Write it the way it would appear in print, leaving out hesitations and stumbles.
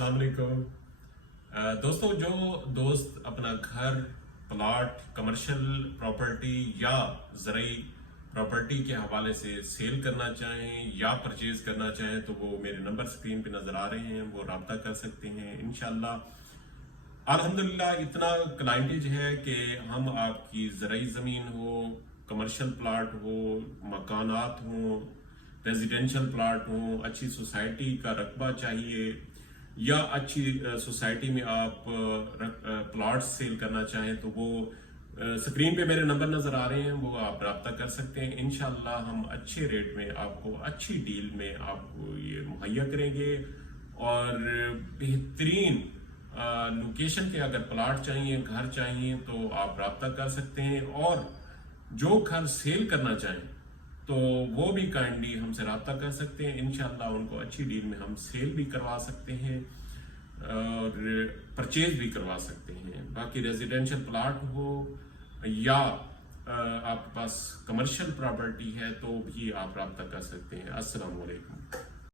السلام علیکم دوستوں، جو دوست اپنا گھر، پلاٹ، کمرشل پراپرٹی یا زرعی پراپرٹی کے حوالے سے سیل کرنا چاہیں یا پرچیز کرنا چاہیں تو وہ میرے نمبر سکرین پہ نظر آ رہے ہیں، وہ رابطہ کر سکتے ہیں انشاءاللہ۔ الحمدللہ اتنا کلائنٹیج ہے کہ ہم آپ کی زرعی زمین ہو، کمرشل پلاٹ ہو، مکانات ہوں، ریزیڈینشل پلاٹ ہوں، اچھی سوسائٹی کا رقبہ چاہیے یا اچھی سوسائٹی میں آپ پلاٹ سیل کرنا چاہیں تو وہ سکرین پہ میرے نمبر نظر آ رہے ہیں، وہ آپ رابطہ کر سکتے ہیں انشاءاللہ۔ ہم اچھے ریٹ میں آپ کو، اچھی ڈیل میں آپ کو یہ مہیا کریں گے، اور بہترین لوکیشن کے اگر پلاٹ چاہیے، گھر چاہیے تو آپ رابطہ کر سکتے ہیں، اور جو گھر سیل کرنا چاہیں تو وہ بھی کائنڈلی ہم سے رابطہ کر سکتے ہیں انشاءاللہ۔ ان کو اچھی ڈیل میں ہم سیل بھی کروا سکتے ہیں اور پرچیز بھی کروا سکتے ہیں۔ باقی ریزیڈینشل پلاٹ ہو یا آپ کے پاس کمرشل پراپرٹی ہے تو بھی آپ رابطہ کر سکتے ہیں۔ السلام علیکم۔